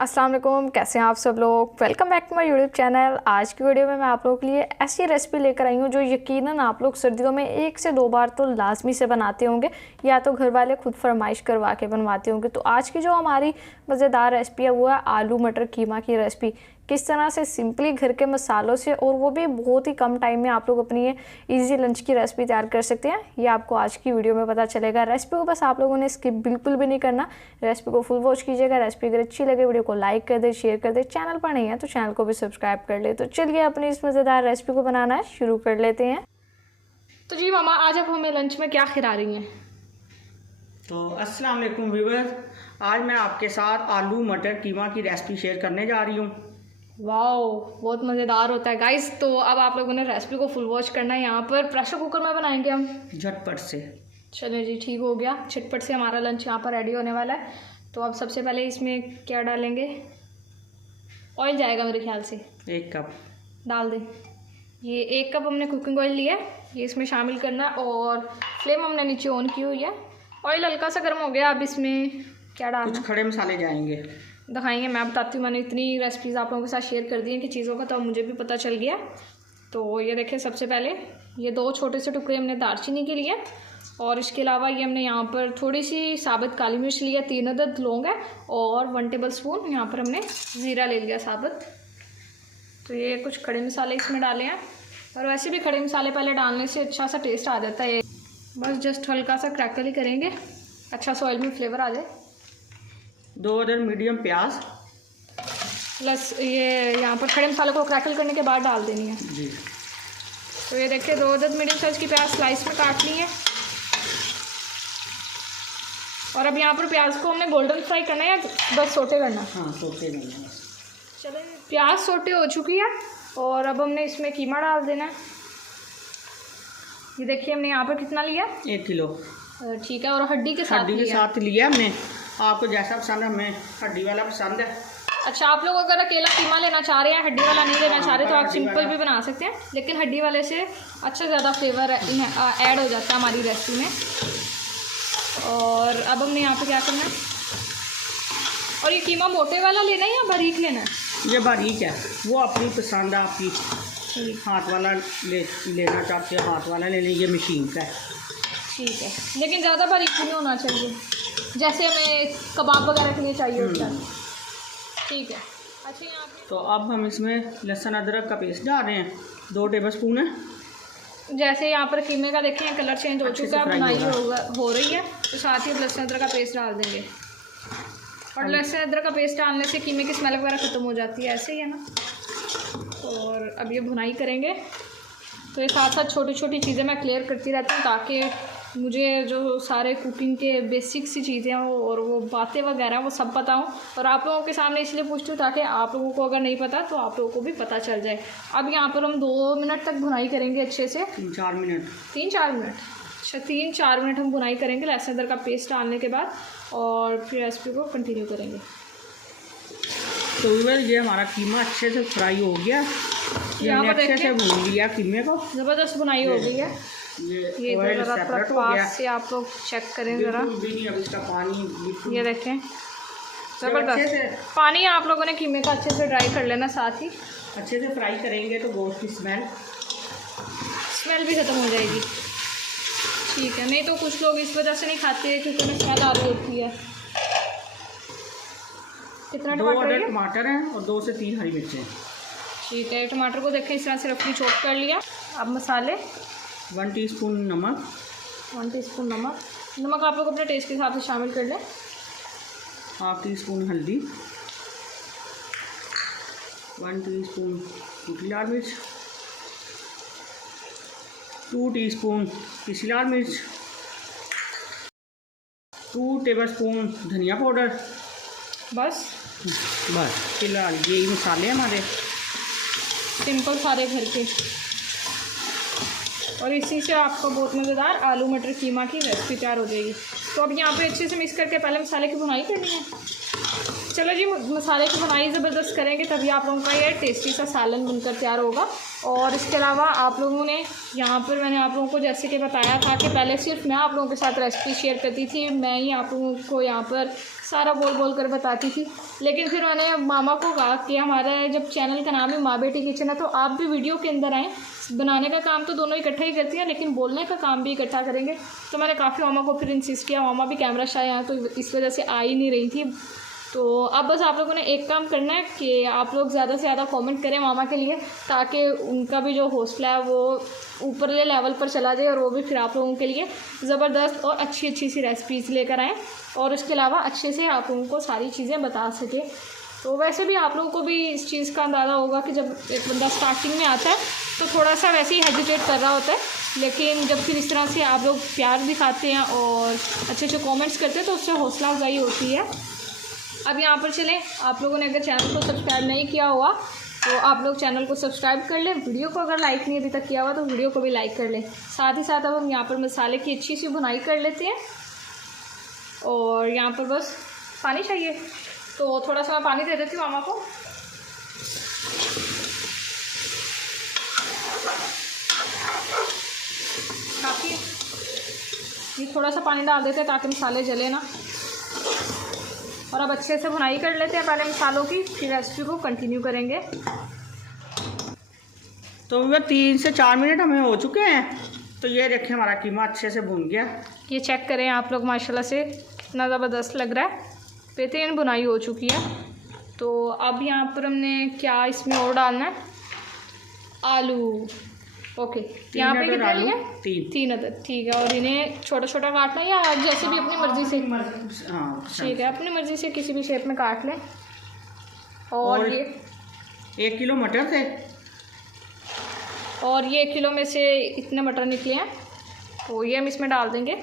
अस्सलाम वालेकुम, कैसे हैं आप सब लोग। Welcome back to my YouTube channel. आज की वीडियो में मैं आप लोगों के लिए ऐसी रेसिपी लेकर आई हूँ जो यकीनन आप लोग सर्दियों में 1 से 2 बार तो लाजमी से बनाते होंगे, या तो घर वाले खुद फरमाइश करवा के बनवाते होंगे। तो आज की जो हमारी मज़ेदार रेसिपी है वो है आलू मटर कीमा की रेसिपी। किस तरह से सिंपली घर के मसालों से और वो भी बहुत ही कम टाइम में आप लोग अपनी ये ईजी लंच की रेसिपी तैयार कर सकते हैं, ये आपको आज की वीडियो में पता चलेगा। रेसिपी को बस आप लोगों ने स्किप बिल्कुल भी नहीं करना, रेसिपी को फुल वॉच कीजिएगा। रेसिपी अगर अच्छी लगे वीडियो को लाइक कर दे, शेयर कर दे। चैनल पर नहीं है तो चैनल को भी सब्सक्राइब कर ले। तो चलिए अपनी इस मज़ेदार रेसिपी को बनाना शुरू कर लेते हैं। तो जी मामा, आज आप हमें लंच में क्या खिला रही हैं? तो अस्सलाम वालेकुम व्यूअर्स, आज मैं आपके साथ आलू मटर कीमा की रेसिपी शेयर करने जा रही हूँ। वाओ, बहुत मज़ेदार होता है गाइस। तो अब आप लोगों ने रेसिपी को फुल वॉच करना है। यहाँ पर प्रेशर कुकर में बनाएंगे हम झटपट से। चलिए जी, ठीक हो गया। झटपट से हमारा लंच यहाँ पर रेडी होने वाला है। तो अब सबसे पहले इसमें क्या डालेंगे? ऑयल जाएगा मेरे ख्याल से। 1 कप डाल दें। ये 1 कप हमने कुकिंग ऑयल लिया है, ये इसमें शामिल करना है और फ्लेम हमने नीचे ऑन की हुई है। ऑयल हल्का सा गर्म हो गया। अब इसमें क्या डालना? कुछ खड़े मसाले जाएंगे, दिखाएंगे। मैं बताती हूँ, मैंने इतनी रेसिपीज़ आप लोगों के साथ शेयर कर दी हैं कि चीज़ों का, तो अब मुझे भी पता चल गया। तो ये देखिए, सबसे पहले ये 2 छोटे से टुकड़े हमने दालचीनी के लिए, और इसके अलावा ये हमने यहाँ पर थोड़ी सी साबुत काली मिर्च लिया, 3 अदद लौंग है, और 1 टेबल स्पून यहाँ पर हमने ज़ीरा ले लिया साबुत। तो ये कुछ खड़े मसाले इसमें डाले हैं, और वैसे भी खड़े मसाले पहले डालने से अच्छा सा टेस्ट आ जाता है। बस जस्ट हल्का सा क्रैकल ही करेंगे, अच्छा सा ऑयल में फ्लेवर आ जाए। 2 अदर मीडियम प्याज, प्लस ये यहाँ पर खड़े मसाले को क्रैकल करने के बाद डाल देनी है जी। तो ये देखिए, 2 अदद मीडियम साइज़ की प्याज स्लाइस में काट ली है। और अब यहाँ पर प्याज को हमने गोल्डन फ्राई करना है या बस सोटे करना? हाँ, सोटे करना। चलो, प्याज सोटे हो चुकी है और अब हमने इसमें कीमा डाल देना है। ये देखिए, हमने यहाँ पर कितना लिया? 1 किलो। ठीक है, और हड्डी के साथ लिया हमने। आपको जैसा पसंद है, हमें हड्डी वाला पसंद है। अच्छा, आप लोग अगर अकेला कीमा लेना चाह रहे हैं, हड्डी वाला नहीं लेना चाह रहे, तो आप सिंपल भी बना सकते हैं, लेकिन हड्डी वाले से अच्छा ज़्यादा फ्लेवर ऐड हो जाता है हमारी रेसिपी में। और अब हमने यहाँ पे क्या करना है? और ये कीमा मोटे वाला लेना है या बारीक लेना है? ये बारीक है, वो अपनी पसंद है आपकी। हाथ वाला लेना चाहते हो हाथ वाला ले लें, ये मशीन का है। ठीक है, लेकिन ज़्यादा बारीक नहीं होना चाहिए, जैसे हमें कबाब वगैरह के लिए चाहिए होता है। ठीक है। अच्छा, यहाँ पे तो अब हम इसमें लहसुन अदरक का पेस्ट डाल रहे हैं, 2 टेबल स्पून है। जैसे यहाँ पर कीमे का देखें कलर चेंज हो चुका है, बुनाई हो रही है, तो साथ ही लहसुन अदरक का पेस्ट डाल देंगे। और लहसुन अदरक का पेस्ट डालने से कीमे की स्मेल वगैरह ख़त्म हो जाती है, ऐसे ही है ना। और अब ये भुनाई करेंगे। तो ये साथ साथ छोटी छोटी चीज़ें मैं क्लियर करती रहती हूँ, ताकि मुझे जो सारे कुकिंग के बेसिक सी चीज़ें हों और वो बातें वगैरह वो सब पता हूँ। और आप लोगों के सामने इसलिए पूछती हूँ ताकि आप लोगों को अगर नहीं पता तो आप लोगों को भी पता चल जाए। अब यहाँ पर हम 2 मिनट तक भुनाई करेंगे अच्छे से। 3-4 मिनट। 3-4 मिनट। अच्छा, 3-4 मिनट हम भुनाई करेंगे लहसुन अदरक का पेस्ट डालने के बाद, और फिर रेसिपी को कंटिन्यू करेंगे। तो ये हमारा कीमा अच्छे से फ्राई हो गया, यहाँ पर अच्छे से भून लिया कीमे को। ज़बरदस्त बुनाई हो गई है। ये ज़रा पास से आप लोग चेक करें ज़रा। अब इसका पानी ये देखें, ज़बरदस्त पानी आप लोगों ने कीमे का अच्छे से ड्राई कर लेना। साथ ही अच्छे से फ्राई करेंगे तो गोश्त की स्मेल भी ख़त्म हो जाएगी। ठीक है, नहीं तो कुछ लोग इस वजह से नहीं खाते क्योंकि उन्हें स्मेल आ रही होती है। कितना टमाटर हैं और 2 से 3 हरी मिर्चें। ठीक है, टमाटर को देखें इस तरह से रफली चॉप कर लिया। अब मसाले, 1 टीस्पून नमक। 1 टीस्पून नमक आप लोग अपने टेस्ट के हिसाब से शामिल कर लें। 1/2 टीस्पून हल्दी, 1 टीस्पून सूखी लाल मिर्च, 2 टीस्पून पिसी लाल मिर्च, 2 टेबलस्पून धनिया पाउडर। बस फिलहाल यही मसाले हमारे सिंपल सारे घर के, और इसी से आपको बहुत मज़ेदार आलू मटर कीमा की रेसिपी तैयार हो जाएगी। तो अब यहाँ पे अच्छे से मिक्स करके पहले मसाले की भुनाई करनी है। चलो जी, मसाले की बनाई ज़बरदस्त करेंगे तभी आप लोगों का ये टेस्टी सा सालन बनकर तैयार होगा। और इसके अलावा आप लोगों ने यहाँ पर मैंने आप लोगों को जैसे कि बताया था कि पहले सिर्फ मैं आप लोगों के साथ रेसिपी शेयर करती थी, मैं ही आप लोगों को यहाँ पर सारा बोल कर बताती थी। लेकिन फिर मैंने मामा को कहा कि हमारा जब चैनल का नाम है माँ बेटी किचन है, तो आप भी वीडियो के अंदर आएँ। बनाने का काम तो दोनों इकट्ठे ही करती हैं, लेकिन बोलने का काम भी इकट्ठा करेंगे। तो मैंने काफ़ी मामा को फिर इंसिस्ट किया, मामा भी कैमरा शाय हैं तो इस वजह से आ ही नहीं रही थी। तो अब बस आप लोगों ने एक काम करना है कि आप लोग ज़्यादा से ज़्यादा कमेंट करें मामा के लिए, ताकि उनका भी जो हौसला है वो ऊपरले लेवल पर चला जाए और वो भी फिर आप लोगों के लिए ज़बरदस्त और अच्छी सी रेसिपीज़ लेकर आएँ और उसके अलावा अच्छे से आप लोगों को सारी चीज़ें बता सकें। तो वैसे भी आप लोगों को भी इस चीज़ का अंदाज़ा होगा कि जब एक बंदा स्टार्टिंग में आता है तो थोड़ा सा वैसे ही हेजिटेट कर रहा होता है, लेकिन जब फिर इस तरह से आप लोग प्यार दिखाते हैं और अच्छे कमेंट्स करते हैं तो उससे हौसला अफजाई होती है। अब यहाँ पर चलें, आप लोगों ने अगर चैनल को सब्सक्राइब नहीं किया हुआ तो आप लोग चैनल को सब्सक्राइब कर लें। वीडियो को अगर लाइक नहीं अभी तक किया हुआ तो वीडियो को भी लाइक कर लें। साथ ही साथ अब हम यहाँ पर मसाले की अच्छी सी भुनाई कर लेते हैं। और यहाँ पर बस पानी चाहिए, तो थोड़ा सा मैं पानी दे देती हूँ मामा को। काफ़ी ये थोड़ा सा पानी डाल देते हैं ताकि मसाले जले ना। और अब अच्छे से भुनाई कर लेते हैं पहले मसालों की, फिर रेसिपी को कंटिन्यू करेंगे। तो वह 3 से 4 मिनट हमें हो चुके हैं। तो ये देखें हमारा कीमा अच्छे से भुन गया। ये चेक करें आप लोग, माशाल्लाह से कितना ज़बरदस्त लग रहा है, बेहतरीन बुनाई हो चुकी है। तो अब यहाँ पर हमने क्या इसमें और डालना है, आलू। ओके, यहाँ पे कितने लिए? 3 अदद, ठीक है। और इन्हें छोटा छोटा काटना है या जैसे भी अपनी मर्ज़ी से? हाँ ठीक है, अपनी मर्ज़ी से किसी भी शेप में काट लें। और ये 1 किलो मटर थे और ये 1 किलो में से इतने मटर निकले हैं, तो ये हम इसमें डाल देंगे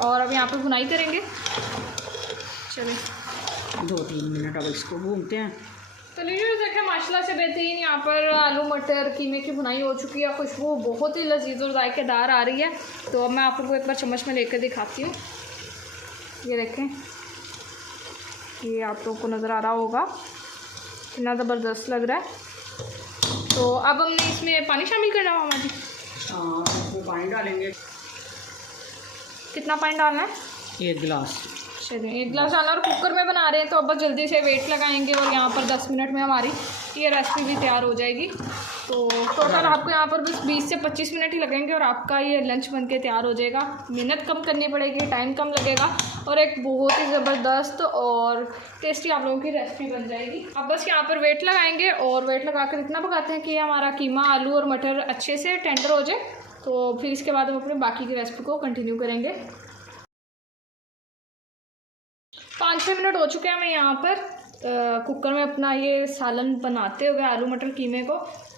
और अब यहाँ पर भुनाई करेंगे। चलिए 2-3 मिनट अब इसको भूनते हैं। तो लीजिए देखें, माशाल्लाह से बेहतरीन यहाँ पर आलू मटर कीमे की भुनाई हो चुकी है। खुशबू बहुत ही लजीज और जायकेदार आ रही है। तो अब मैं आप लोगों को एक बार चम्मच में लेकर दिखाती हूँ। ये देखें, ये आप लोगों को नज़र आ रहा होगा कितना ज़बरदस्त लग रहा है। तो अब हमने इसमें पानी शामिल करना है मामा जी। हाँ, इसमें पानी डालेंगे। कितना पानी डालना है? 1 गिलास। चलिए 1 गिलास डालना। और कुकर में बना रहे हैं तो अब बस जल्दी से वेट लगाएंगे और यहाँ पर 10 मिनट में हमारी ये रेसिपी भी तैयार हो जाएगी। तो टोटल आपको यहाँ पर बस 20 से 25 मिनट ही लगेंगे और आपका ये लंच बन के तैयार हो जाएगा। मेहनत कम करनी पड़ेगी, टाइम कम लगेगा और एक बहुत ही ज़बरदस्त और टेस्टी आप लोगों की रेसिपी बन जाएगी। अब बस यहाँ पर वेट लगाएंगे और वेट लगा कर इतना पकाते हैं कि हमारा कीमा, आलू और मटर अच्छे से टेंडर हो जाए। तो फिर इसके बाद हम अपने बाकी की रेसिपी को कंटिन्यू करेंगे। 5-6 मिनट हो चुके हैं हमें यहाँ पर कुकर में अपना ये सालन बनाते हुए आलू मटर कीमे को।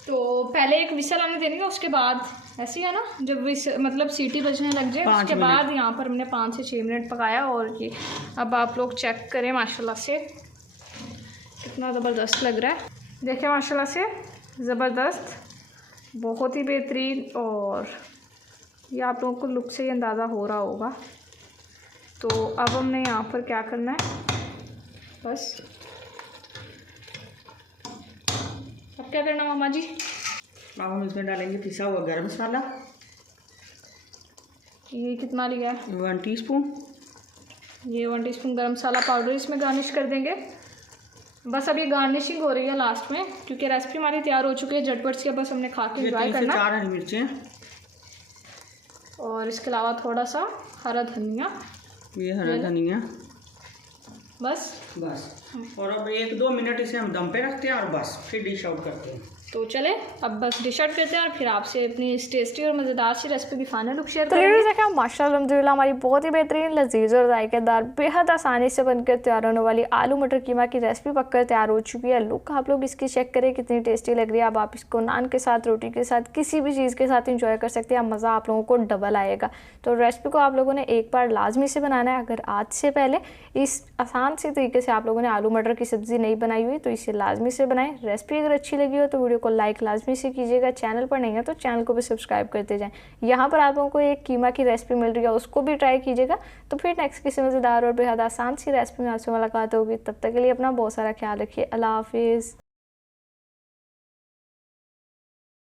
तो पहले एक विसल हमने देनी है, उसके बाद ऐसे ही है ना, जब मतलब सीटी बजने लग जाए उसके बाद यहाँ पर हमने 5 से 6 मिनट पकाया। और ये अब आप लोग चेक करें, माशाल्लाह से कितना ज़बरदस्त लग रहा है। देखें माशाल्लाह से ज़बरदस्त, बहुत ही बेहतरीन। और ये आप लोगों को लुक से ही अंदाज़ा हो रहा होगा। तो अब हमने यहाँ पर क्या करना है, बस अब क्या करना मामा जी? अब हम इसमें डालेंगे पिसा हुआ गरम मसाला। ये कितना लिया है? 1 टीस्पून। ये 1 टीस्पून गरम मसाला पाउडर इसमें गार्निश कर देंगे। बस अब ये गार्निशिंग हो रही है लास्ट में, क्योंकि रेसिपी हमारी तैयार हो चुकी है झटपट से। बस हमने खा के एंजॉय करना है। 4 हरी मिर्चें और इसके अलावा थोड़ा सा हरा धनिया। ये हरा धनिया बस। और अब 1-2 मिनट इसे हम दम पे रखते हैं और बस फिर डिश आउट करते हैं। तो चले अब बस डिश आउट करते हैं और फिर आपसे अपनी इस टेस्टी और मज़ेदार सी रेसिपी की फाइनल लुक शेयर करेंगे। तो देखा माशाल्लाह अल्हम्दुलिल्लाह हमारी बहुत ही बेहतरीन, लजीज और जायकेदार, बेहद आसानी से बनकर तैयार होने वाली आलू मटर कीमा की रेसिपी पककर तैयार हो चुकी है। लुक आप लोग इसकी चेक करें कितनी टेस्टी लग रही है। अब आप इसको नान के साथ, रोटी के साथ, किसी भी चीज़ के साथ इंजॉय कर सकते हैं। मज़ा आप लोगों को डबल आएगा। तो रेसिपी को आप लोगों ने एक बार लाजमी से बनाना है। अगर आज से पहले इस आसान से तरीके से आप लोगों ने आलू मटर की सब्ज़ी नहीं बनाई हुई तो इसे लाजमी से बनाएं। रेसिपी अगर अच्छी लगी हो तो वीडियो को लाइक लाजमी से कीजिएगा, चैनल पर नहीं है तो चैनल को भी सब्सक्राइब करते जाएं। यहाँ पर आप लोगों को एक कीमा की रेसिपी मिल रही है, उसको भी ट्राई कीजिएगा। तो फिर नेक्स्ट किसी मज़ेदार और बेहद आसान सी रेसिपी में आपसे मुलाकात होगी। तब तक के लिए अपना बहुत सारा ख्याल रखिए। अल्लाह हाफिज़।